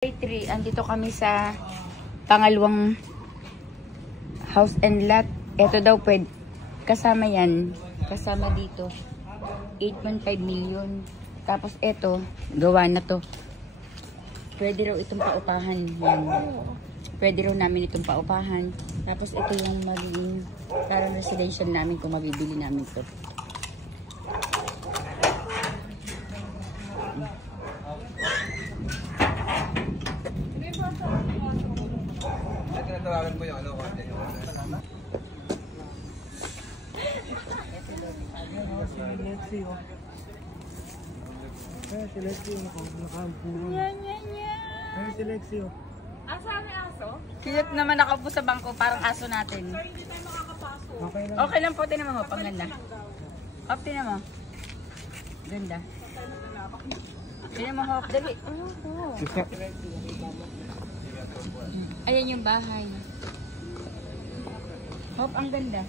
3, andito kami sa pangalawang house and lot. Ito daw pwede, kasama yan, kasama dito 8.5 million. Tapos ito, gawa na to. Pwede raw itong paupahan yan. Pwede raw namin itong paupahan. Tapos ito yung magiging parang residential namin kung mabibili namin to. Tinatawagan po yung ano ko. Si Lexi yung nakahampulo. Yan. Si Lexi yung. Asa may aso? Cute naman nakaupo sa bangko, parang aso natin. Sir, hindi tayo makakapasok. Okay lang. Okay lang po, tinan mo, panganda. Hop, tinan mo. Ganda. Tinan mo, Hop. Dali. Ayan yung bahay. Hop, ang ganda.